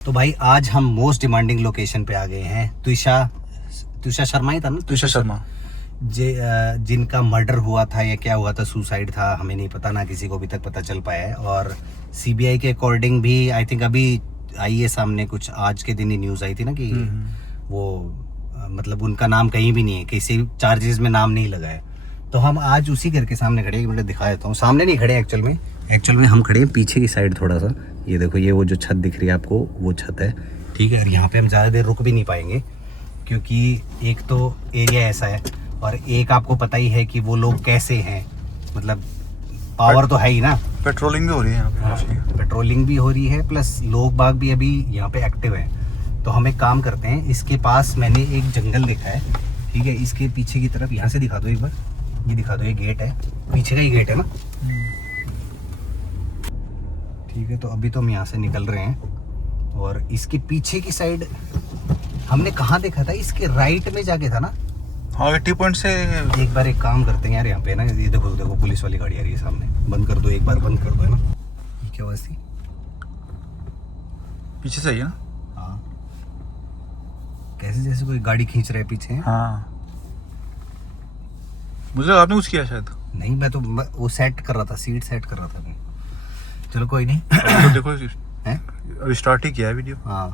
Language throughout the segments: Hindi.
तो भाई आज हम मोस्ट डिमांडिंग लोकेशन पे आ गए हैं। तुषा शर्मा ही था ना? तुषार शर्मा जिनका मर्डर हुआ था या क्या हुआ था, सुसाइड था, हमें नहीं पता, ना किसी को अभी तक पता चल पाया है। और सीबीआई के अकॉर्डिंग भी आई थिंक अभी आई है सामने, कुछ आज के दिन ही न्यूज़ आई थी ना कि वो मतलब उनका नाम कहीं भी नहीं है, किसी चार्जेस में नाम नहीं लगा है। तो हम आज उसी घर के सामने खड़े हैं, मैं दिखा देता हूँ। सामने नहीं खड़े एक्चुअल में हम खड़े हैं पीछे की साइड थोड़ा सा। ये देखो, ये वो जो छत दिख रही है आपको, वो छत है, ठीक है। और यहाँ पे हम ज़्यादा देर रुक भी नहीं पाएंगे क्योंकि एक तो एरिया ऐसा है और एक आपको पता ही है कि वो लोग कैसे हैं, मतलब पावर तो है ही ना। पेट्रोलिंग भी हो रही है यहाँ पे काफी। पेट्रोलिंग भी हो रही है, प्लस लोग बाग भी अभी यहाँ पे एक्टिव हैं। तो हम एक काम करते हैं, इसके पास मैंने एक जंगल देखा है, ठीक है। इसके पीछे की तरफ यहाँ से दिखा दो एक बार, ये दिखा दो, ये गेट है, पीछे का ही गेट है ना, ठीक है। तो अभी तो हम यहाँ से निकल रहे हैं और इसके पीछे की साइड हमने कहाँ देखा था, इसके राइट में जाके था ना। हाँ, 80 पॉइंट से एक बार एक काम करते हैं यार, यहाँ पे ना, ये देखो देखो पुलिस वाली गाड़ी आ रही है सामने, बंद कर दो, एक बार बंद कर दो, है ना। ये क्या आवाज़ थी? पीछे से ही है ना। हाँ, कैसे जैसे कोई गाड़ी खींच रहा है पीछे। हाँ, मुझे लगा आपने कुछ किया शायद। नहीं, मैं तो वो सेट कर रहा था, सीट सेट कर रहा था मैं। चलो कोई नहीं। तो देखो हैं? अभी स्टार्ट ही किया है वीडियो। हाँ,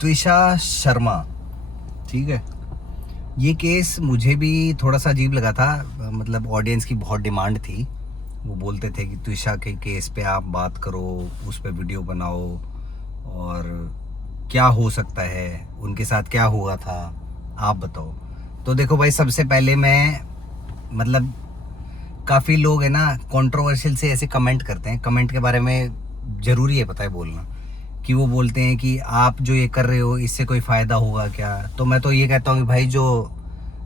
तुषा शर्मा, ठीक है। ये केस मुझे भी थोड़ा सा अजीब लगा था, मतलब ऑडियंस की बहुत डिमांड थी। वो बोलते थे कि तुषा के केस पे आप बात करो, उस पर वीडियो बनाओ, और क्या हो सकता है, उनके साथ क्या हुआ था, आप बताओ। तो देखो भाई, सबसे पहले मैं मतलब काफ़ी लोग है ना कंट्रोवर्शियल से ऐसे कमेंट करते हैं। कमेंट के बारे में ज़रूरी है पता है बोलना, कि वो बोलते हैं कि आप जो ये कर रहे हो इससे कोई फ़ायदा होगा क्या। तो मैं तो ये कहता हूँ कि भाई, जो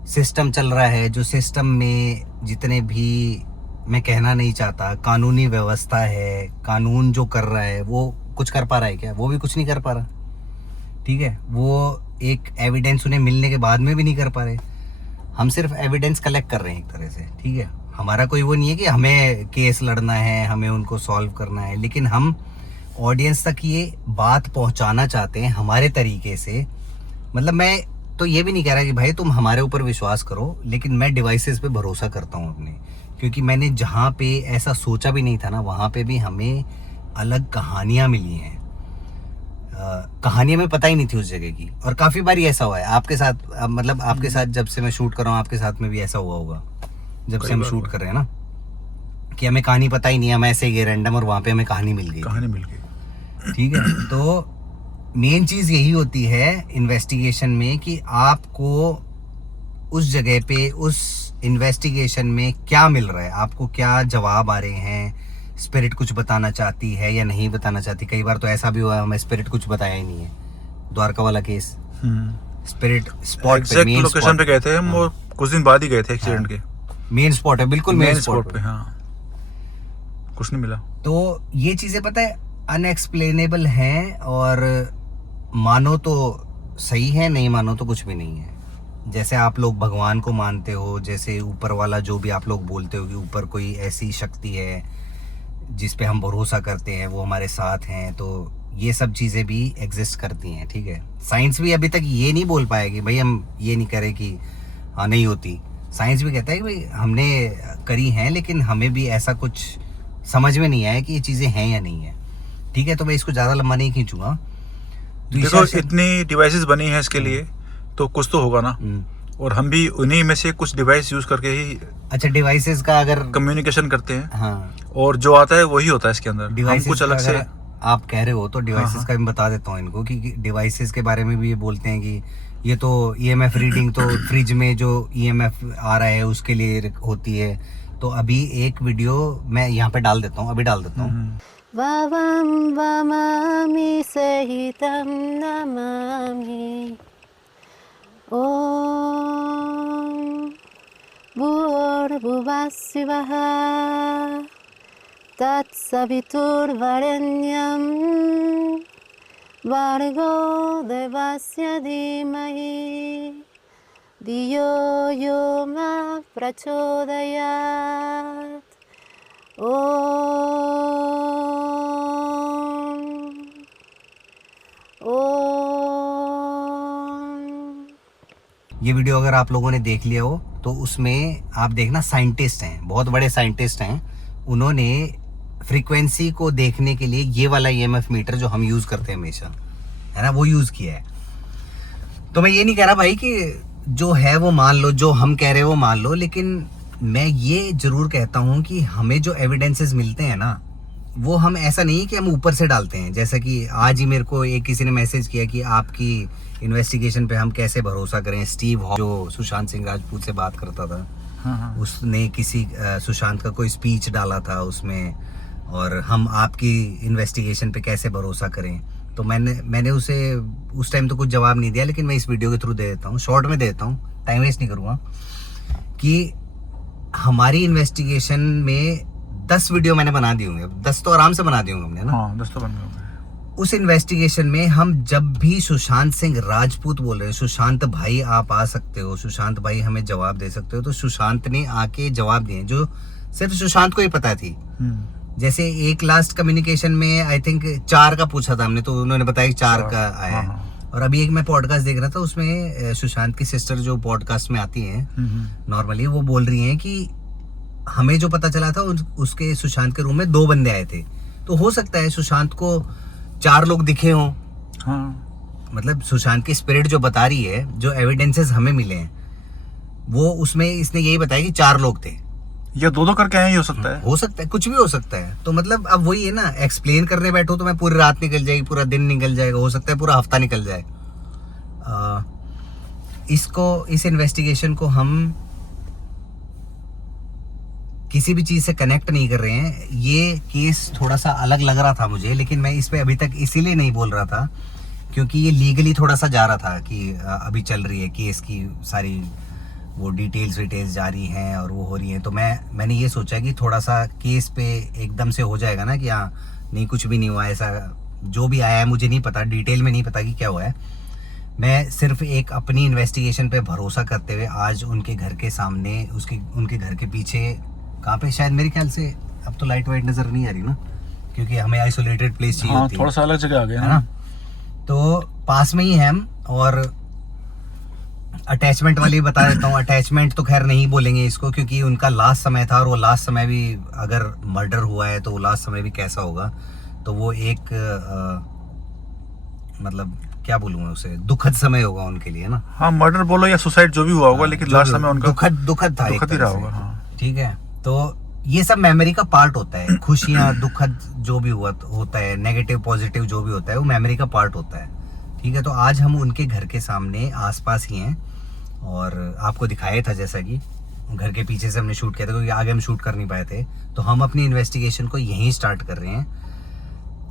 सिस्टम चल रहा है, जो सिस्टम में जितने भी, मैं कहना नहीं चाहता, कानूनी व्यवस्था है, कानून जो कर रहा है वो कुछ कर पा रहा है क्या? वो भी कुछ नहीं कर पा रहा, ठीक है। वो एक एविडेंस उन्हें मिलने के बाद में भी नहीं कर पा रहे। हम सिर्फ एविडेंस कलेक्ट कर रहे हैं एक तरह से, ठीक है। हमारा कोई वो नहीं है कि हमें केस लड़ना है, हमें उनको सॉल्व करना है, लेकिन हम ऑडियंस तक ये बात पहुंचाना चाहते हैं हमारे तरीके से। मतलब मैं तो ये भी नहीं कह रहा कि भाई तुम हमारे ऊपर विश्वास करो, लेकिन मैं डिवाइसेस पे भरोसा करता हूँ अपने, क्योंकि मैंने जहाँ पे ऐसा सोचा भी नहीं था ना, वहाँ पे भी हमें अलग कहानियाँ मिली हैं। कहानी हमें पता ही नहीं थी उस जगह की। और काफ़ी बार ऐसा हुआ है आपके साथ, मतलब आपके साथ जब से मैं शूट कर रहा हूँ, आपके साथ में भी ऐसा हुआ होगा जब से हम शूट कर रहे हैं ना, कि हमें कहानी पता ही नहीं है, हम ऐसे ही गए रैंडम और वहाँ पे हमें कहानी मिल गई, ठीक है। तो मेन चीज़ यही होती है इन्वेस्टिगेशन में, कि आपको उस जगह पे, उस इन्वेस्टिगेशन में क्या मिल रहा है, आपको क्या जवाब आ रहे हैं, स्पिरिट कुछ बताना चाहती है या नहीं बताना चाहती। कई बार तो ऐसा भी हुआ है हमें स्पिरिट कुछ बताया ही नहीं है, द्वारका वाला केस। स्पिरिट स्पॉट पे, मेन लोकेशन पे गए थे हम, और कुछ दिन बाद ही गए थे एक्सीडेंट के। मेन स्पॉट है, बिल्कुल मेन स्पॉट पे। हाँ, कुछ नहीं मिला। तो ये चीजें पता है अनएक्सप्लेनेबल हैं, और मानो तो सही है, नहीं मानो तो कुछ भी नहीं है। जैसे आप लोग भगवान को मानते हो, जैसे ऊपर वाला जो भी आप लोग बोलते हो कि ऊपर कोई ऐसी शक्ति है जिस पे हम भरोसा करते हैं, वो हमारे साथ हैं, तो ये सब चीज़ें भी एग्जिस्ट करती हैं, ठीक है। साइंस भी अभी तक ये नहीं बोल पाया कि भाई हम ये नहीं करें कि हाँ नहीं होती। साइंस भी कहता है कि भाई हमने करी हैं, लेकिन हमें भी ऐसा कुछ समझ में नहीं आया कि ये चीज़ें हैं या नहीं है, ठीक है। तो मैं इसको ज़्यादा लंबा नहीं खींचूंगा। देखो, इतनी डिवाइसेस बनी है इसके लिए, तो कुछ तो होगा ना। और हम भी उन्हीं में से कुछ डिवाइस यूज करके ही, अच्छा, डिवाइसेस का अगर कम्युनिकेशन करते हैं, हाँ, और जो आता है वही होता है इसके अंदर। हम कुछ अलग से आप कह रहे हो तो डिवाइसेस का भी बता देता हूँ इनको, कि डिवाइसेस के बारे में भी ये बोलते हैं कि ये तो ईएमएफ रीडिंग तो फ्रिज में जो ईएमएफ आ रहा है उसके लिए होती है। तो अभी एक वीडियो मैं यहाँ पे डाल देता हूँ, अभी डाल देता हूँ। ववं वमामि सहितं नमामि। ॐ भूर्भुवः स्वः तत्सवितुर्वरेण्यं भर्गो देवस्य धीमहि धियो यो नः प्रचोदयात्। ओम ये वीडियो अगर आप लोगों ने देख लिया हो तो उसमें आप देखना, साइंटिस्ट हैं, बहुत बड़े साइंटिस्ट हैं, उन्होंने फ्रीक्वेंसी को देखने के लिए ये वाला EMF मीटर जो हम यूज़ करते हैं हमेशा, है ना, वो यूज़ किया है। तो मैं ये नहीं कह रहा भाई कि जो है वो मान लो, जो हम कह रहे हैं वो मान लो, लेकिन मैं ये ज़रूर कहता हूँ कि हमें जो एविडेंसेस मिलते हैं ना, वो हम ऐसा नहीं है कि हम ऊपर से डालते हैं। जैसा कि आज ही मेरे को एक किसी ने मैसेज किया कि आपकी इन्वेस्टिगेशन पे हम कैसे भरोसा करें। स्टीव हॉ जो सुशांत सिंह राजपूत से बात करता था, हाँ। उसने किसी सुशांत का कोई स्पीच डाला था उसमें, और हम आपकी इन्वेस्टिगेशन पे कैसे भरोसा करें। तो मैंने उसे उस टाइम तो कुछ जवाब नहीं दिया, लेकिन मैं इस वीडियो के थ्रू दे देता हूँ, शॉर्ट में दे देता हूँ, टाइम वेस्ट नहीं करूँगा। कि हमारी इन्वेस्टिगेशन में 10 वीडियो मैंने बना दी होंगे, 10 तो आराम से बना दी होंगे हमने ना। हाँ, 10 तो बन गए। उस इन्वेस्टिगेशन में हम जब भी सुशांत सिंह राजपूत बोल रहे हैं, सुशांत भाई आप आ सकते हो, सुशांत भाई हमें जवाब दे सकते हो, तो सुशांत ने आके जवाब दिए जो सिर्फ सुशांत को ही पता थी। जैसे एक लास्ट कम्युनिकेशन में आई थिंक 4 का पूछा था हमने, तो उन्होंने बताया कि 4 का आया है। और अभी एक मैं पॉडकास्ट देख रहा था, उसमें सुशांत की सिस्टर जो पॉडकास्ट में आती हैं नॉर्मली, वो बोल रही हैं कि हमें जो पता चला था उसके सुशांत के रूम में 2 बंदे आए थे। तो हो सकता है सुशांत को 4 लोग दिखे हों। हाँ। मतलब सुशांत की स्पिरिट जो बता रही है, जो एविडेंसेस हमें मिले हैं, वो उसमें इसने यही बताया कि 4 लोग थे, या 2 करके आए, हो सकता है। हो सकता है, कुछ भी हो सकता है। तो मतलब अब वही है ना, एक्सप्लेन करने बैठो तो मैं पूरी रात निकल जाएगी, पूरा दिन निकल जाएगा, हो सकता है पूरा हफ्ता निकल जाए। इस इन्वेस्टिगेशन को हम किसी भी चीज से कनेक्ट नहीं कर रहे हैं। ये केस थोड़ा सा अलग लग रहा था मुझे, लेकिन मैं इस पे अभी तक इसीलिए नहीं बोल रहा था क्योंकि ये लीगली थोड़ा सा जा रहा था कि अभी चल रही है केस की सारी वो डिटेल्स जारी हैं और वो हो रही हैं। तो मैंने ये सोचा कि थोड़ा सा केस पे एकदम से हो जाएगा ना कि हाँ नहीं कुछ भी नहीं हुआ, ऐसा जो भी आया है मुझे नहीं पता, डिटेल में नहीं पता कि क्या हुआ है। मैं सिर्फ एक अपनी इन्वेस्टिगेशन पे भरोसा करते हुए आज उनके घर के सामने, उनके घर के पीछे, कहाँ पे, शायद मेरे ख्याल से अब तो लाइट वाइट नज़र नहीं आ रही ना, क्योंकि हमें आइसोलेटेड प्लेस चाहिए होती है, थोड़ा सा अलग जगह आ गया है ना। तो पास में ही है हम। और अटैचमेंट वाली बता देता हूँ, अटैचमेंट तो खैर नहीं बोलेंगे इसको क्योंकि उनका लास्ट समय था, और वो लास्ट समय भी अगर मर्डर हुआ है तो वो लास्ट समय भी कैसा होगा, तो वो एक मतलब क्या बोलूँ मैं उसे, दुखद समय होगा उनके लिए ना। हाँ, मर्डर बोलो या सुसाइड जो भी हुआ होगा, लेकिन लास्ट समय उनका दुखद था, दुखद ही रहा होगा। हाँ। ठीक है, तो ये सब मेमोरी का पार्ट होता है। खुशियाँ, दुखद जो भी होता है, नेगेटिव पॉजिटिव जो भी होता है, वो मेमोरी का पार्ट होता है। ठीक है, तो आज हम उनके घर के सामने आसपास ही हैं और आपको दिखाया था जैसा कि घर के पीछे से हमने शूट किया था क्योंकि आगे हम शूट कर नहीं पाए थे। तो हम अपनी इन्वेस्टिगेशन को यहीं स्टार्ट कर रहे हैं।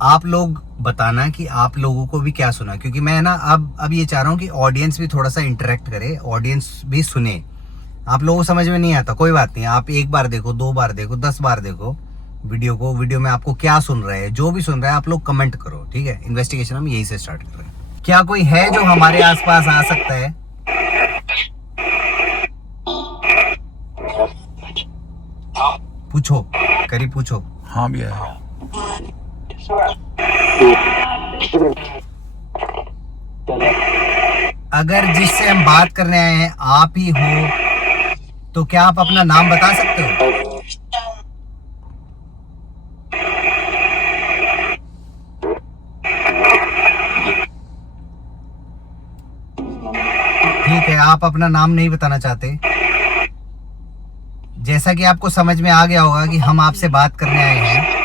आप लोग बताना कि आप लोगों को भी क्या सुना, क्योंकि मैं ना अब ये चाह रहा हूँ कि ऑडियंस भी थोड़ा सा इंटरेक्ट करे, ऑडियंस भी सुने। आप लोगों को समझ में नहीं आता, कोई बात नहीं, आप 1 बार देखो, 2 बार देखो, 10 बार देखो वीडियो में आपको क्या सुन रहे हैं, जो भी सुन रहा है आप लोग कमेंट करो। ठीक है, इन्वेस्टिगेशन हम यही से स्टार्ट कर रहे हैं। क्या कोई है जो हमारे आसपास आ सकता है? पूछो, करीब पूछो। हाँ भी है। अगर जिससे हम बात करने आए हैं आप ही हो, तो क्या आप अपना नाम बता सकते हो? ठीक है, आप अपना नाम नहीं बताना चाहते। जैसा कि आपको समझ में आ गया होगा कि हम आपसे बात करने आए हैं।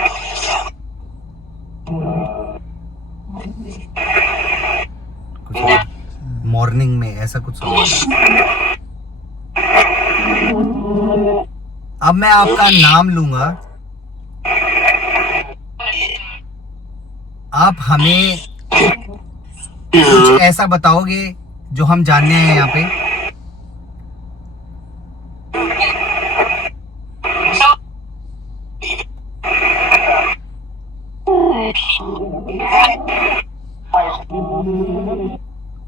मॉर्निंग में ऐसा कुछ अब मैं आपका नाम लूंगा, आप हमें कुछ ऐसा बताओगे जो हम जानने आए हैं यहाँ पे।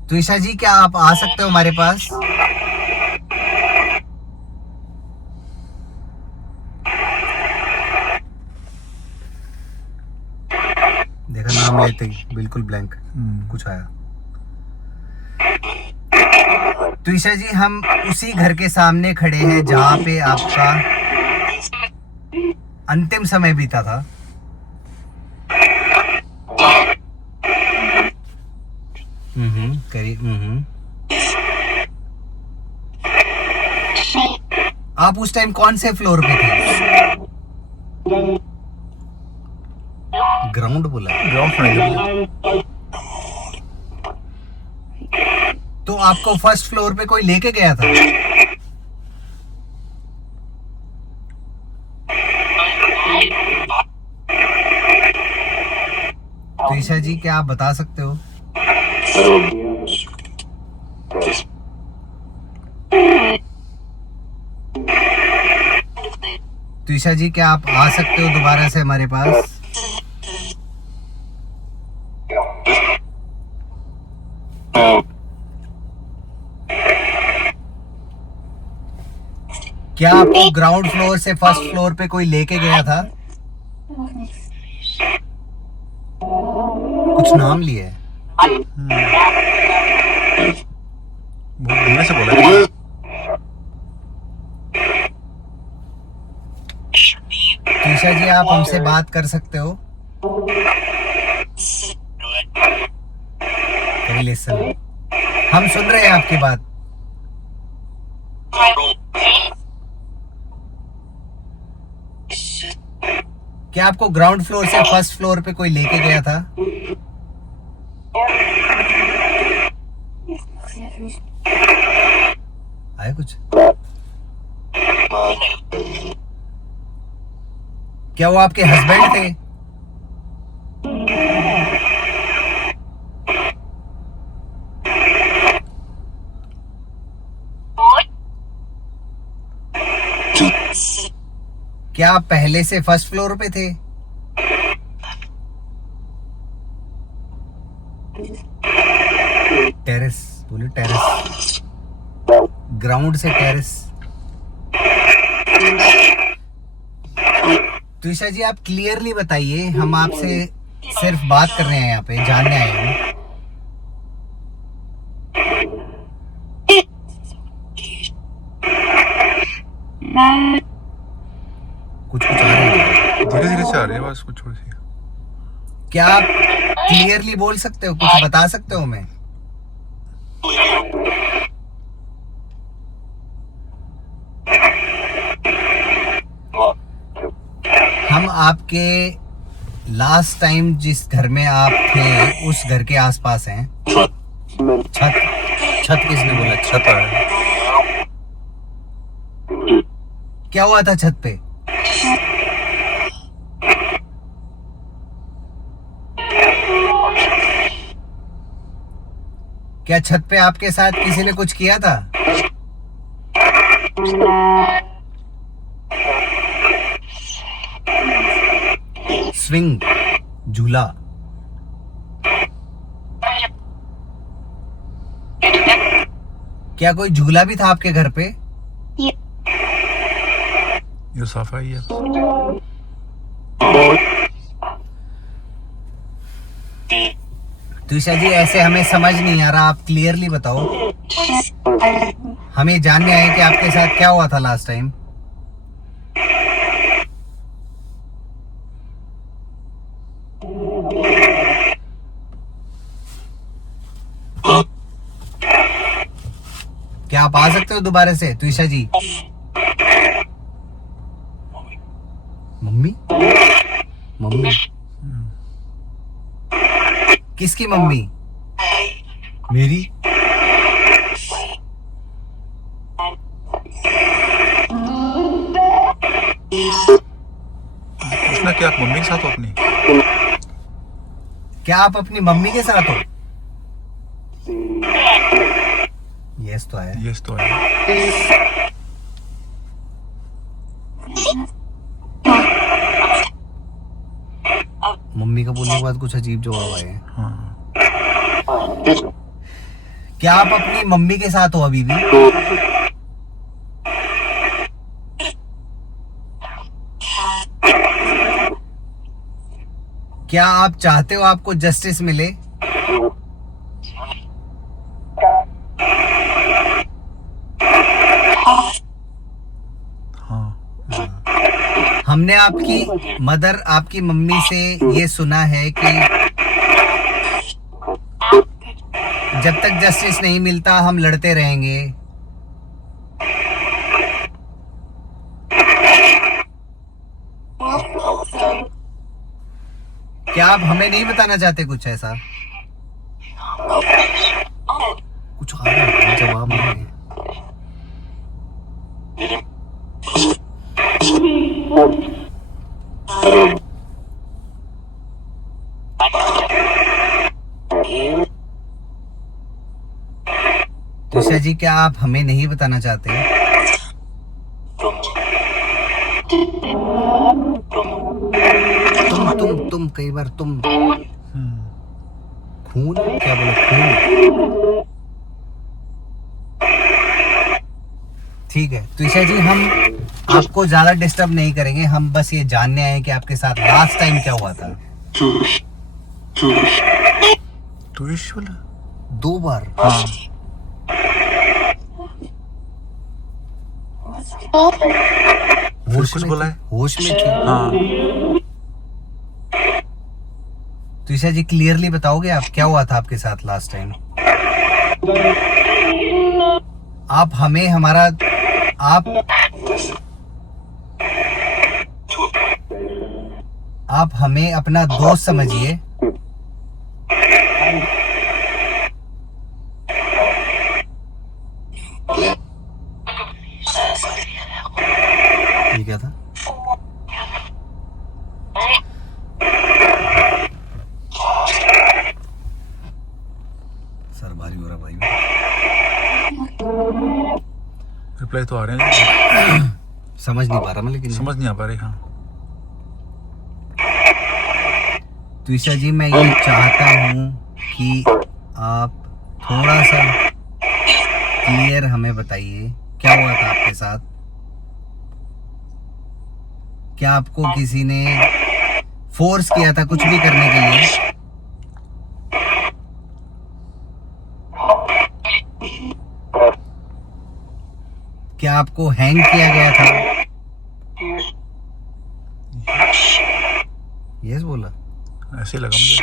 त्विषा जी, क्या आप आ सकते हो हमारे पास? देखा, नाम लेते ही बिल्कुल ब्लैंक कुछ आया। तो ईशा जी हम उसी घर के सामने खड़े हैं जहाँ पे आपका अंतिम समय बीता था। करिए। आप उस टाइम कौन से फ्लोर पे थे? ग्राउंड बोला। ग्राउंड में तो आपको फर्स्ट फ्लोर पे कोई लेके गया था? तो ईशा जी क्या आप बता सकते हो? तो ईशा जी क्या आप आ सकते हो दोबारा से हमारे पास? क्या आपको ग्राउंड फ्लोर से फर्स्ट फ्लोर पे कोई लेके गया था? कुछ नाम लिए है। बहुत धीरे से बोला है। ईशा जी आप हमसे बात कर सकते हो? लिसन, हम सुन रहे हैं आपकी बात। क्या आपको ग्राउंड फ्लोर से फर्स्ट फ्लोर पे कोई लेके गया था? आया कुछ? क्या वो आपके हस्बैंड थे? क्या आप पहले से फर्स्ट फ्लोर पे थे? टेरेस बोले, टेरेस, ग्राउंड से टेरेस। तो ईशा जी आप क्लियरली बताइए, हम आपसे सिर्फ बात कर रहे हैं, यहाँ पे जानने आए हैं। कुछ आ रही है, धीरे धीरे से आ रही है बस, कुछ थोड़ी सी। क्या आप क्लियरली बोल सकते हो, कुछ बता सकते हो हमें? हम आपके लास्ट टाइम जिस घर में आप थे उस घर के आसपास हैं। छत, छत किसने बोला? छत है। क्या हुआ था छत पे? क्या छत पे आपके साथ किसी ने कुछ किया था? स्विंग, झूला। क्या कोई झूला भी था आपके घर पे? ये साफा ही है। तो ईशा जी ऐसे हमें समझ नहीं आ रहा, आप क्लियरली बताओ। हमें जानने आए कि आपके साथ क्या हुआ था लास्ट टाइम। क्या आप आ सकते हो दोबारा से? तो ईशा जी, मम्मी, मम्मी किसकी मम्मी? मेरी। पूछना क्या आप मम्मी के साथ हो अपनी? क्या आप अपनी मम्मी के साथ हो? यस तो है। यस तो है। मम्मी का बोलने के बाद कुछ अजीब जवाब आए हैं। हाँ। क्या आप अपनी मम्मी के साथ हो अभी भी? क्या आप चाहते हो आपको जस्टिस मिले? हमने आपकी मम्मी से ये सुना है कि जब तक जस्टिस नहीं मिलता हम लड़ते रहेंगे। क्या आप हमें नहीं बताना चाहते कुछ ऐसा? कुछ आ रहा है, जवाब नहीं है। तुषा जी, क्या आप हमें नहीं बताना चाहते? तुम कई बार तुम खून क्या बोले? खून। ठीक है तुषा जी, हम आपको ज्यादा डिस्टर्ब नहीं करेंगे। हम बस ये जानने आए कि आपके साथ लास्ट टाइम क्या हुआ था। टूरिस्ट वाला 2 बार? हाँ। होश कुछ में बोला थे? है? होश में थे? हाँ। तुषा जी क्लियरली बताओगे आप क्या हुआ था आपके साथ लास्ट टाइम? आप हमें आप हमें अपना दोस्त समझिए। ये क्या था? सर भारी हो रहा भाई। रिप्लाई तो आ रहे हैं, समझ नहीं पा रहा मैं, लेकिन समझ नहीं आ पा रही। हाँ। तुषा जी, मैं ये चाहता हूँ कि आप थोड़ा सा क्लियर हमें बताइए क्या हुआ था आपके साथ। क्या आपको किसी ने फोर्स किया था कुछ भी करने के लिए? क्या आपको हैंग किया गया था? यस बोला? ऐसे ही लगा मुझे।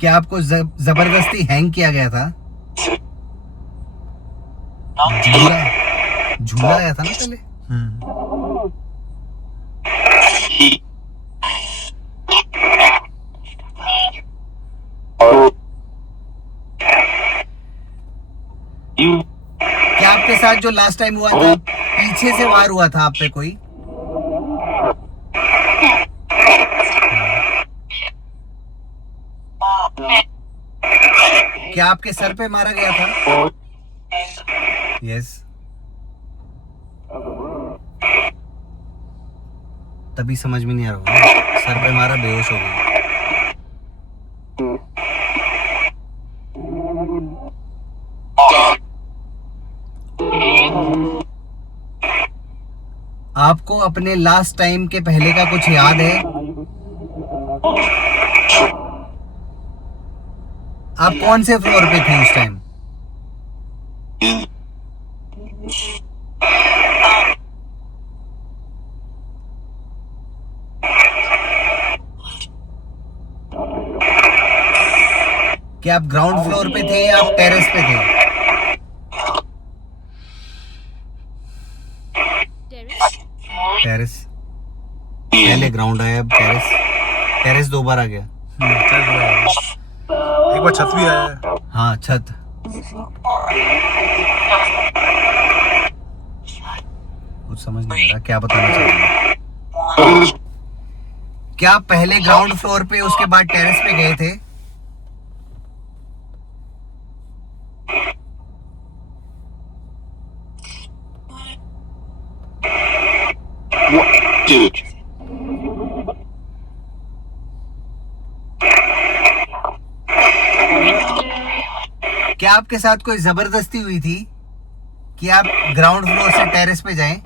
क्या आपको जबरदस्ती हैंग किया गया था? झूला आया था ना पहले? क्या आपके साथ जो लास्ट टाइम हुआ था पीछे से वार हुआ था आप पे कोई? क्या आपके सर पे मारा गया था? यस। तभी समझ में नहीं आ रहा होगा। सर पे मारा, बेहोश हो गई। आपको अपने लास्ट टाइम के पहले का कुछ याद है? आप कौन से फ्लोर पे थे उस टाइम? क्या आप ग्राउंड फ्लोर पे थे या आप टेरेस पे थे? टेरेस पहले, ग्राउंड आया, अब टेरेस। टेरेस 2 बार आ गया। एक बार छत भी आया है। हाँ, छत। कुछ समझ नहीं आ रहा क्या बताना चाहिए। क्या आप पहले ग्राउंड फ्लोर पे उसके बाद टेरेस पे गए थे? क्या आपके साथ कोई जबरदस्ती हुई थी कि आप ग्राउंड फ्लोर से टेरेस पे जाएं?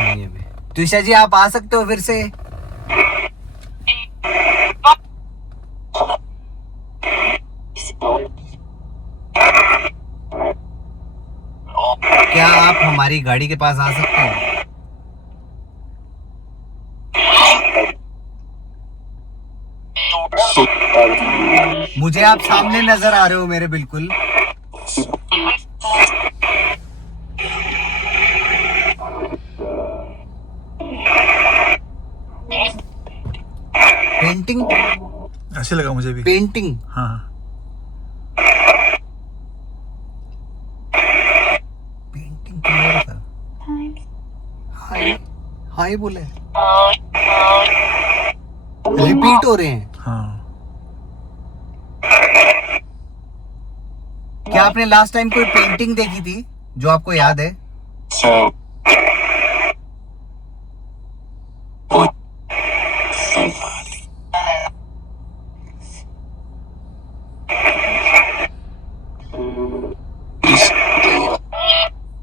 नहीं है। तुषा जी, आप आ सकते हो फिर से? क्या आप हमारी गाड़ी के पास आ सकते हो? मुझे आप सामने नजर आ रहे हो मेरे, बिल्कुल। पेंटिंग ऐसे लगा मुझे भी। पेंटिंग हाँ पेंटिंग क्लियर था। हाय हाय बोले, रिपीट हो रहे हैं। हाँ। क्या आपने लास्ट टाइम कोई पेंटिंग देखी थी जो आपको याद है?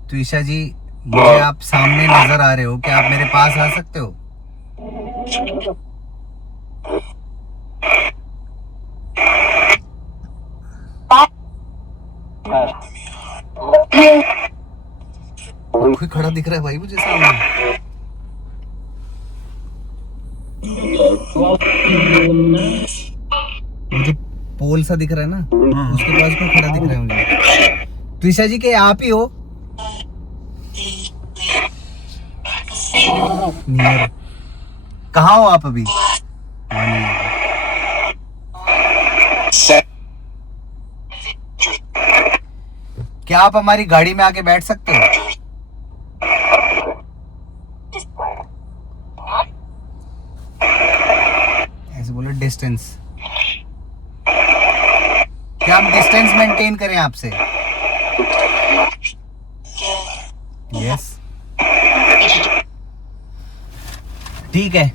तो ईशा जी, मुझे आप सामने नजर आ रहे हो, क्या आप मेरे पास आ सकते हो? कोई खड़ा दिख रहा है भाई मुझे सामने। मुझे पोल सा दिख रहा है ना, उसके पास कोई खड़ा दिख रहा है मुझे। तो ईशा जी, क्या आप ही हो? नियर। कहाँ हो आप अभी? क्या आप हमारी गाड़ी में आके बैठ सकते हो? ऐसे बोलो डिस्टेंस। क्या हम डिस्टेंस मेंटेन करें आपसे? यस, ठीक है।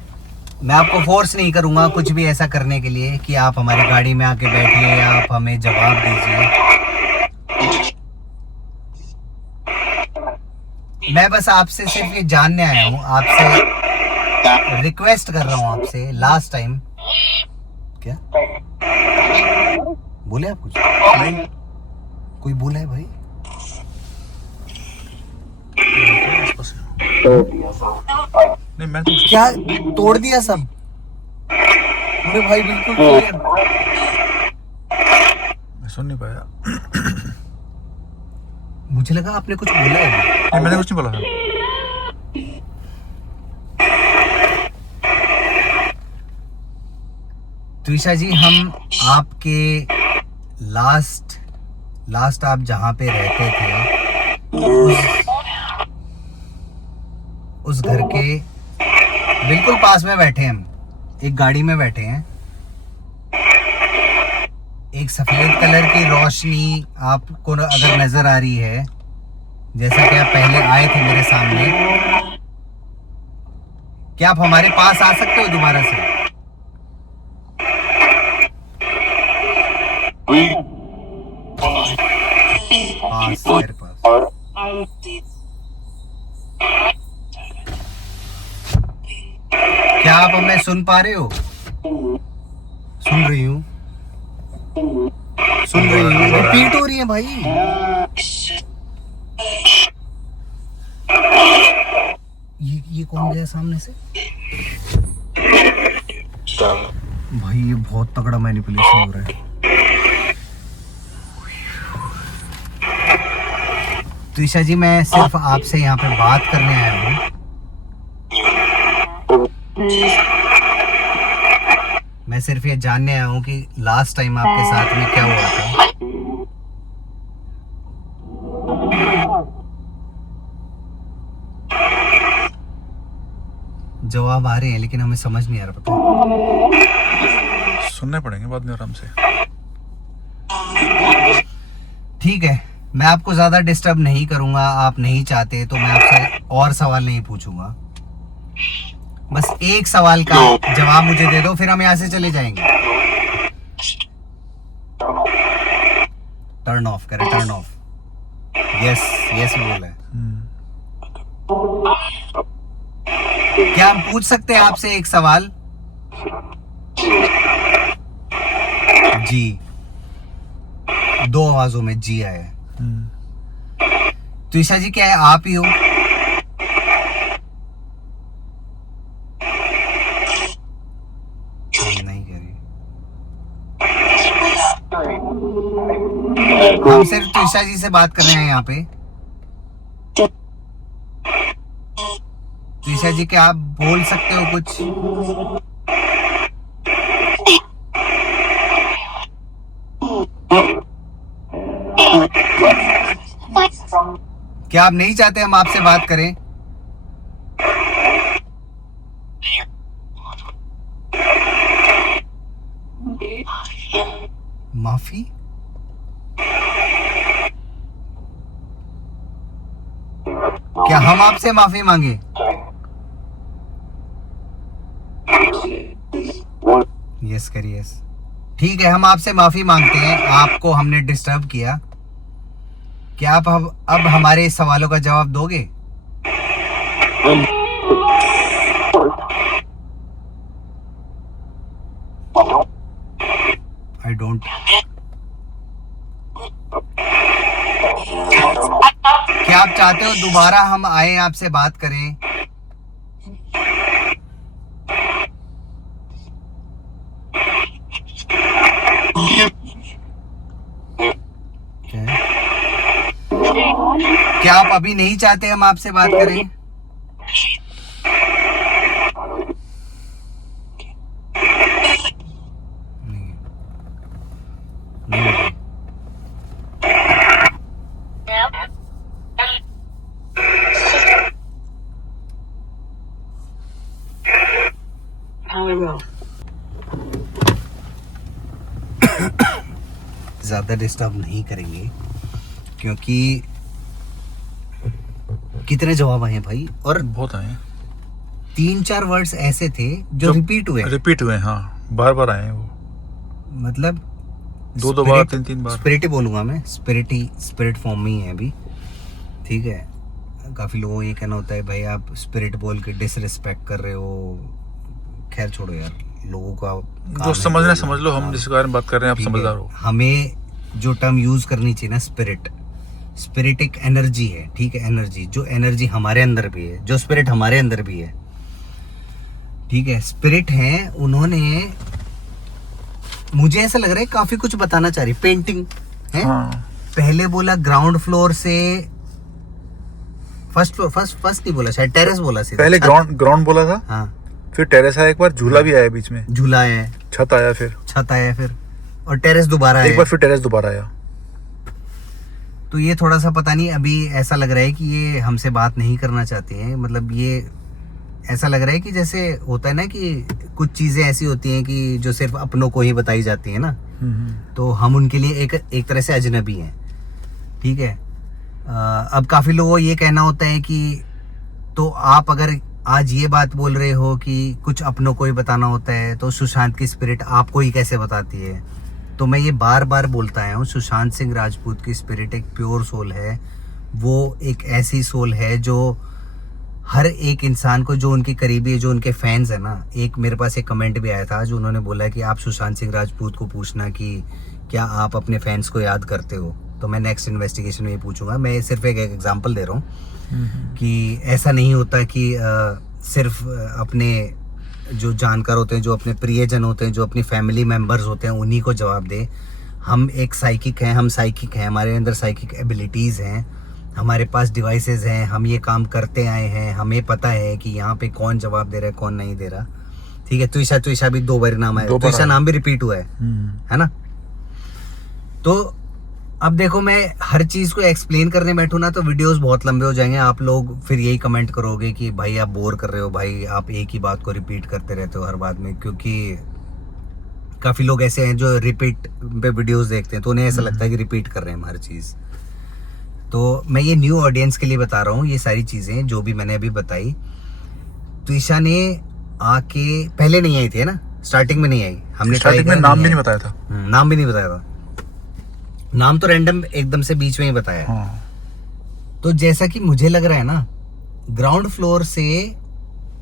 मैं आपको फोर्स नहीं करूंगा कुछ भी ऐसा करने के लिए कि आप हमारी गाड़ी में आके बैठिए या आप हमें जवाब दीजिए। मैं बस आपसे सिर्फ ये जानने आया हूँ, आपसे रिक्वेस्ट कर रहा हूँ आपसे। लास्ट टाइम क्या बोले आप? कुछ नहीं, कोई बोला है भाई? नहीं मैं तो क्या तोड़ दिया सब? अरे भाई बिल्कुल क्लियर। मैं सुन नहीं पाया। मुझे लगा आपने कुछ बोला है। नहीं, मैंने कुछ नहीं बोला था। त्रिशा जी, हम आपके लास्ट आप जहाँ पे रहते थे उस घर के बिल्कुल पास में बैठे हैं हम। एक गाड़ी में बैठे हैं। एक सफेद कलर की रोशनी आपको अगर नजर आ रही है, जैसा कि आप पहले आए थे मेरे सामने, क्या आप हमारे पास आ सकते हो दोबारा से? पास, मेरे पास। क्या आप हमें सुन पा रहे हो? सुन रही हूँ, सुन रही हूँ। रिपीट हो रही है भाई। ये कौन गया सामने से? भाई ये बहुत तगड़ा मैनिपुलेशन हो रहा है। त्रिशा जी, मैं सिर्फ आपसे यहाँ पे बात करने आया हूँ। मैं सिर्फ ये जानने आया हूँ कि लास्ट टाइम आपके साथ में क्या हुआ था। जवाब आ रहे हैं लेकिन हमें समझ नहीं आ रहा, पता है। सुनने पड़ेंगे बाद में आराम से। ठीक है, मैं आपको ज्यादा डिस्टर्ब नहीं करूंगा। आप नहीं चाहते तो मैं आपसे और सवाल नहीं पूछूंगा। बस एक सवाल का जवाब मुझे दे दो, फिर हम यहाँ से चले जाएंगे। टर्न ऑफ करे, टर्न ऑफ। यस यस बोला है। क्या हम पूछ सकते हैं आपसे एक सवाल? जी, दो आवाजों में जी आया है। त्विषा जी क्या है, आप ही हो? नहीं कह रही। हम सिर्फ त्विषा जी से बात कर रहे हैं यहाँ पे। त्विषा जी क्या आप बोल सकते हो कुछ? क्या आप नहीं चाहते हम आपसे बात करें? माफी? क्या हम आपसे माफी मांगे? यस करिए। ठीक है, हम आपसे माफी मांगते हैं, आपको हमने डिस्टर्ब किया। क्या आप अब हमारे इस सवालों का जवाब दोगे? I don't. क्या आप चाहते हो दोबारा हम आए आपसे बात करें? क्या आप अभी नहीं चाहते हम आपसे बात करें? नहीं। ज्यादा डिस्टर्ब नहीं करेंगे क्योंकि कितने जवाब आए हैं भाई, और बहुत आए हैं। 3-4 वर्ड्स ऐसे थे जो रिपीट हुए। हाँ, बार बार आए हैं वो, मतलब 2 बार 3 बार। स्पिरिट ही बोलूंगा मैं, स्पिरिट फॉर्म में ही है अभी। ठीक है, काफी लोगों को ये कहना होता है भाई आप स्पिरिट बोल के डिसरिस्पेक्ट कर रहे हो। खैर छोड़ो यार, लोगों का जो समझना समझ लो, हम जिस बारे में बात कर रहे हैं आप समझदार हो। हमें जो टर्म यूज करनी चाहिए ना, स्पिरिट एक एनर्जी है। ठीक है, एनर्जी, जो एनर्जी हमारे अंदर भी है, जो स्पिरिट हमारे अंदर भी है। ठीक है, स्पिरिट है, उन्होंने मुझे ऐसा लग रहा है काफी कुछ बताना चाह रही। पेंटिंग है। हाँ। पहले बोला ग्राउंड फ्लोर से फर्स्ट नहीं बोला, शायद टेरेस बोला सीधा। पहले ग्राउंड बोला था। हाँ, फिर टेरेस आया, एक बार झूला भी आया बीच में, झूला है, छत आया, फिर और टेरेस दोबारा एक है। बार फिर टेरेस दोबारा आया। तो ये थोड़ा सा पता नहीं, अभी ऐसा लग रहा है कि ये हमसे बात नहीं करना चाहते हैं। मतलब ये ऐसा लग रहा है कि जैसे होता है ना कि कुछ चीजें ऐसी होती हैं कि जो सिर्फ अपनों को ही बताई जाती है ना, तो हम उनके लिए एक तरह से अजनबी हैं। ठीक है, अब काफी लोगों को ये कहना होता है कि तो आप अगर आज ये बात बोल रहे हो कि कुछ अपनों को ही बताना होता है, तो सुशांत की स्पिरिट आपको ही कैसे बताती है? तो मैं ये बार बार बोलता आया हूँ, सुशांत सिंह राजपूत की स्पिरिट एक प्योर सोल है। वो एक ऐसी सोल है जो हर एक इंसान को, जो उनके करीबी है, जो उनके फैंस है ना। एक मेरे पास एक कमेंट भी आया था जो उन्होंने बोला कि आप सुशांत सिंह राजपूत को पूछना कि क्या आप अपने फैंस को याद करते हो। तो मैं नेक्स्ट इन्वेस्टिगेशन में ये पूछूंगा। मैं सिर्फ एक एग्जांपल दे रहा हूँ कि ऐसा नहीं होता कि सिर्फ अपने जो जानकार होते हैं, जो अपने प्रियजन होते हैं, जो अपनी फैमिली मेंबर्स होते हैं, उन्हीं को जवाब दे। हम एक साइकिक हैं, हम साइकिक हैं, हमारे अंदर साइकिक एबिलिटीज़ हैं, हमारे पास डिवाइसेस हैं, हम ये काम करते आए हैं, हमें पता है कि यहाँ पे कौन जवाब दे रहा है, कौन नहीं दे रहा। ठीक है, त्विषा भी 2 बार नाम आया, त्विषा नाम भी रिपीट हुआ है ना। तो अब देखो, मैं हर चीज को एक्सप्लेन करने बैठूं ना तो वीडियोस बहुत लंबे हो जाएंगे। आप लोग फिर यही कमेंट करोगे कि भाई आप बोर कर रहे हो, भाई आप एक ही बात को रिपीट करते रहते हो हर बात में। क्योंकि काफी लोग ऐसे हैं जो रिपीट पे वीडियोस देखते हैं, तो उन्हें ऐसा लगता है कि रिपीट कर रहे हैं हम हर चीज। तो मैं ये न्यू ऑडियंस के लिए बता रहा हूँ ये सारी चीजें जो भी मैंने अभी बताई। त्विषा ने आके पहले नहीं आई थी, है ना, स्टार्टिंग में नहीं आई। हमने स्टार्टिंग में नाम भी नहीं बताया था। नाम भी नहीं बताया था, नाम तो रैंडम एकदम से बीच में ही बताया। हाँ। तो जैसा कि मुझे लग रहा है ना, ग्राउंड फ्लोर से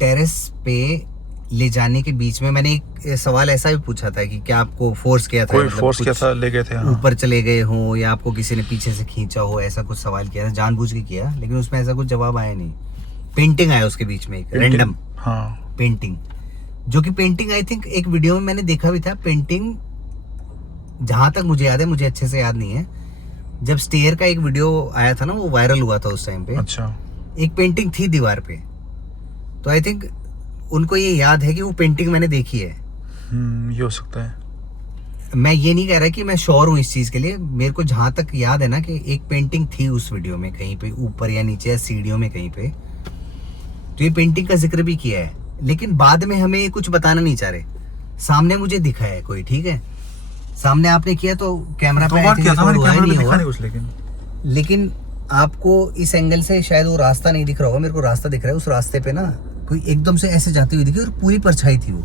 टेरेस पे ले जाने के बीच में मैंने एक सवाल ऐसा भी पूछा था कि क्या आपको फोर्स किया था, कोई मतलब फोर्स किया कुछ था, ले गए थे, हाँ। ऊपर चले गए हो या आपको किसी ने पीछे से खींचा हो, ऐसा कुछ सवाल किया था, जानबूझ के किया, लेकिन उसमें ऐसा कुछ जवाब आया नहीं। पेंटिंग आया उसके बीच में, एक रैंडम हाँ पेंटिंग, जो कि पेंटिंग आई थिंक एक वीडियो में मैंने देखा भी था। पेंटिंग जहां तक मुझे याद है, मुझे अच्छे से याद नहीं है, जब स्टेयर का एक वीडियो आया था ना, वो वायरल हुआ था उस टाइम पे, अच्छा एक पेंटिंग थी दीवार पे, तो आई थिंक उनको ये याद है कि वो पेंटिंग मैंने देखी है। ये हो सकता है। मैं ये नहीं कह रहा कि मैं श्योर हूँ इस चीज के लिए, मेरे को जहां तक याद है ना कि एक पेंटिंग थी उस वीडियो में, कहीं पे ऊपर या नीचे या सीढ़ियों में कहीं पे, तो ये पेंटिंग का जिक्र भी किया है, लेकिन बाद में हमें ये कुछ बताना नहीं चाह रहे। सामने मुझे दिखा है कोई, ठीक है, सामने आपने किया तो कैमरा पे क्या था, मैंने कैमरा पे नहीं दिखा हुआ, नहीं कुछ, लेकिन आपको इस एंगल से शायद वो रास्ता नहीं दिख रहा होगा, मेरे को रास्ता दिख रहा है। उस रास्ते पे ना कोई एकदम से ऐसे जाती हुई दिखी और पूरी परछाई थी वो,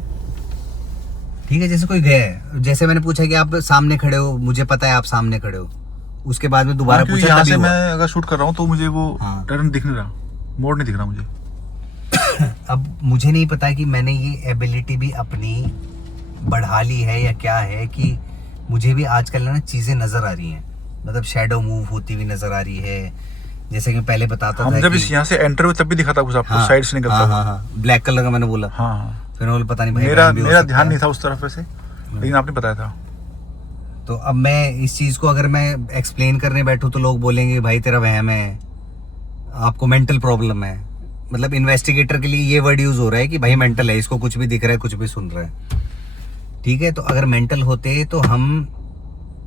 ठीक है, जैसे कोई गया है। जैसे मैंने पूछा कि आप सामने खड़े हो, मुझे पता है आप सामने खड़े हो, उसके बाद में दोबारा पूछा, यहाँ तभी से हुआ। मैं अगर शूट कर रहा हूँ तो मुझे वो हाँ। टर्न दिख नहीं रहा, मोड़ नहीं दिख रहा मुझे। अब मुझे नहीं पता कि मैंने ये एबिलिटी भी अपनी बढ़ा ली है या क्या है, कि मुझे भी आजकल ना चीजें नजर आ रही हैं, मतलब शैडो मूव होती हुई नजर आ रही है। जैसे कि पहले बताता हम था जब कि इस यहाँ से एंटर हुए तब भी दिखा था कुछ आपको, हाँ, साइड से निकलता हाँ, हुआ। हाँ, हाँ, ब्लैक कलर का मैंने बोला, हाँ फिर वो पता नहीं भाई मेरा बहन भी हो मेरा सकता ध्यान है। नहीं था उस तरफ से, लेकिन आपने बताया था। तो अब मैं इस चीज को अगर मैं एक्सप्लेन करने बैठूं तो लोग बोलेंगे भाई तेरा वहम है, आपको मेंटल प्रॉब्लम है। मतलब इन्वेस्टिगेटर के लिए ये वर्ड यूज हो रहा है कि भाई मेंटल है, इसको कुछ भी दिख रहा है, कुछ भी सुन रहा है, ठीक है। तो अगर मेंटल होते तो हम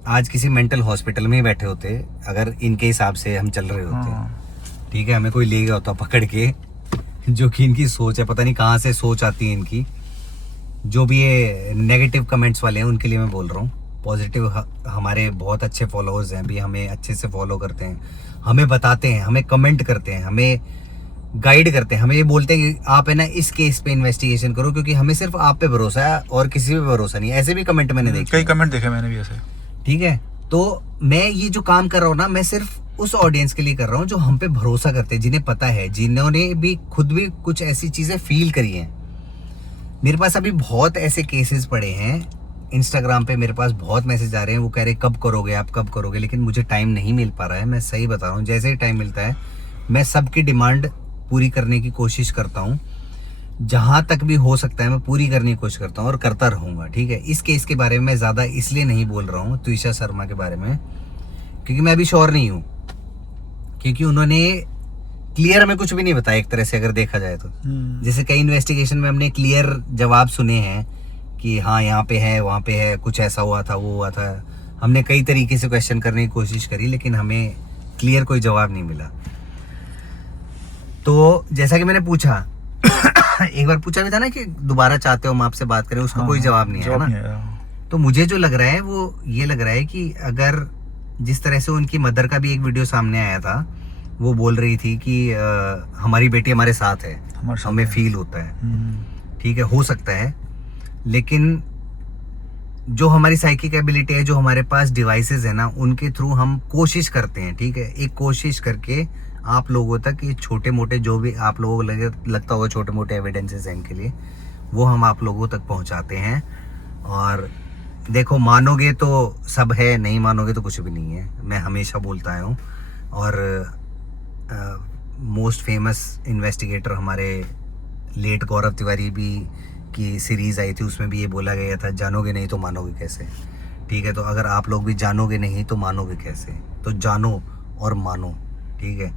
आज किसी मेंटल हॉस्पिटल में ही बैठे होते, अगर इनके हिसाब से हम चल रहे होते, हाँ। ठीक है। हमें कोई ले गया होता पकड़ के, जो कि इनकी सोच है, पता नहीं कहाँ से सोच आती है इनकी। जो भी ये नेगेटिव कमेंट्स वाले हैं उनके लिए मैं बोल रहा हूँ, पॉजिटिव हमारे बहुत अच्छे फॉलोअर्स हैं भी, हमें अच्छे से फॉलो करते हैं, हमें बताते हैं, हमें कमेंट करते हैं, हमें गाइड करते हैं, हमें ये बोलते हैं कि आप है ना इस केस पे इन्वेस्टिगेशन करो, क्योंकि हमें सिर्फ आप पे भरोसा है और किसी पे भरोसा नहीं। ऐसे भी कमेंट मैंने देखे, कई कमेंट देखे मैंने भी ऐसे, ठीक है। तो मैं ये जो काम कर रहा हूँ ना, मैं सिर्फ उस ऑडियंस के लिए कर रहा हूँ जो हम पे भरोसा करते हैं, जिन्हें पता है, जिन्होंने भी खुद भी कुछ ऐसी चीजें फील करी हैं। मेरे पास अभी बहुत ऐसे केसेस पड़े हैं, इंस्टाग्राम पे मेरे पास बहुत मैसेज आ रहे हैं, वो कह रहे हैं कब करोगे आप, कब करोगे, लेकिन मुझे टाइम नहीं मिल पा रहा है। मैं सही बता रहा हूँ, जैसे ही टाइम मिलता है मैं सबकी डिमांड पूरी करने की कोशिश करता हूँ, जहां तक भी हो सकता है मैं पूरी करने की कोशिश करता हूँ और करता रहूंगा, ठीक है। इस केस के बारे में मैं ज्यादा इसलिए नहीं बोल रहा हूँ, त्विषा शर्मा के बारे में, क्योंकि मैं अभी श्योर नहीं हूँ, क्योंकि उन्होंने क्लियर हमें कुछ भी नहीं बताया एक तरह से, अगर देखा जाए तो। जैसे कई इन्वेस्टिगेशन में हमने क्लियर जवाब सुने हैं कि हाँ यहाँ पे है, वहाँ पे है, कुछ ऐसा हुआ था, वो हुआ था। हमने कई तरीके से क्वेश्चन करने की कोशिश करी, लेकिन हमें क्लियर कोई जवाब नहीं मिला। तो जैसा कि मैंने पूछा एक बार पूछा भी था ना कि दोबारा चाहते हो हम आपसे बात करें, उसका कोई जवाब नहीं है ना। तो मुझे जो लग रहा है वो ये लग रहा है कि अगर जिस तरह से उनकी मदर का भी एक वीडियो सामने आया था, वो बोल रही थी कि हमारी बेटी हमारे साथ है, हमें फील होता है, ठीक है, हो सकता है, लेकिन जो हमारी साइकिक एबिलिटी है, जो हमारे पास डिवाइसेस है ना, उनके थ्रू हम कोशिश करते हैं, ठीक है, एक कोशिश करके आप लोगों तक ये छोटे मोटे जो भी आप लोगों को लगता होगा छोटे मोटे एविडेंसेस हैं इनके लिए, वो हम आप लोगों तक पहुंचाते हैं। और देखो, मानोगे तो सब है, नहीं मानोगे तो कुछ भी नहीं है, मैं हमेशा बोलता आया हूँ। और मोस्ट फेमस इन्वेस्टिगेटर हमारे लेट गौरव तिवारी भी की सीरीज आई थी, उसमें भी ये बोला गया था, जानोगे नहीं तो मानोगे कैसे, ठीक है। तो अगर आप लोग भी जानोगे नहीं तो मानोगे कैसे, तो जानो और मानो, ठीक है।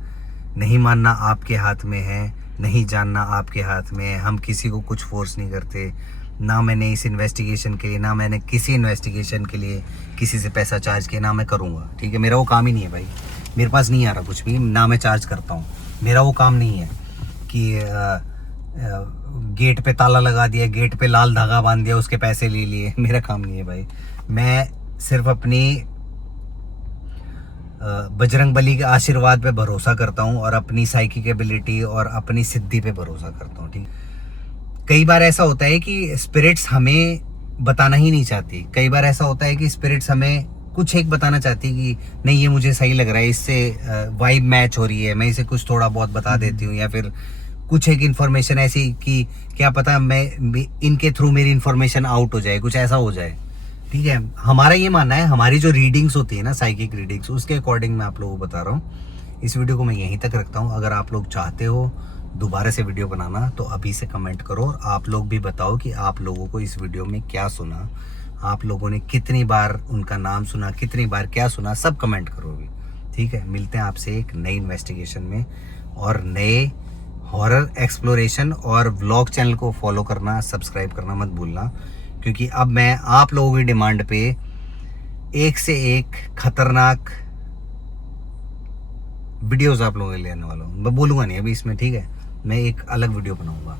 नहीं मानना आपके हाथ में है, नहीं जानना आपके हाथ में है। हम किसी को कुछ फोर्स नहीं करते, ना मैंने इस इन्वेस्टिगेशन के लिए, ना मैंने किसी इन्वेस्टिगेशन के लिए किसी से पैसा चार्ज किया, ना मैं करूँगा, ठीक है। मेरा वो काम ही नहीं है भाई, मेरे पास नहीं आ रहा कुछ भी, ना मैं चार्ज करता हूँ। मेरा वो काम नहीं है कि गेट पे ताला लगा दिया, गेट पे लाल धागा बांध दिया, उसके पैसे ले लिए, मेरा काम नहीं है भाई। मैं सिर्फ अपनी बजरंग बली के आशीर्वाद पे भरोसा करता हूँ और अपनी साइकिक एबिलिटी और अपनी सिद्धि पे भरोसा करता हूँ, ठीक। कई बार ऐसा होता है कि स्पिरिट्स हमें बताना ही नहीं चाहती, कई बार ऐसा होता है कि स्पिरिट्स हमें कुछ एक बताना चाहती है कि नहीं ये मुझे सही लग रहा है, इससे वाइब मैच हो रही है, मैं इसे कुछ थोड़ा बहुत बता देती हूँ, या फिर कुछ एक इन्फॉर्मेशन ऐसी कि क्या पता मैं इनके थ्रू मेरी इन्फॉर्मेशन आउट हो जाए, कुछ ऐसा हो जाए। ठीक है, हमारा ये मानना है, हमारी जो रीडिंग्स होती है ना, साइकिक रीडिंग्स, उसके अकॉर्डिंग मैं आप लोगों को बता रहा हूँ। इस वीडियो को मैं यहीं तक रखता हूँ। अगर आप लोग चाहते हो दोबारा से वीडियो बनाना तो अभी से कमेंट करो, और आप लोग भी बताओ कि आप लोगों को इस वीडियो में क्या सुना, आप लोगों ने कितनी बार उनका नाम सुना, कितनी बार क्या सुना, सब कमेंट करो अभी। ठीक है, मिलते हैं आपसे एक नई इन्वेस्टिगेशन में और नए हॉरर एक्सप्लोरेशन। और व्लॉग चैनल को फॉलो करना, सब्सक्राइब करना मत भूलना, क्योंकि अब मैं आप लोगों की डिमांड पे एक से एक खतरनाक वीडियोस आप लोगों के लिए आने वाला हूँ। मैं बोलूँगा नहीं अभी इसमें, ठीक है, मैं एक अलग वीडियो बनाऊंगा।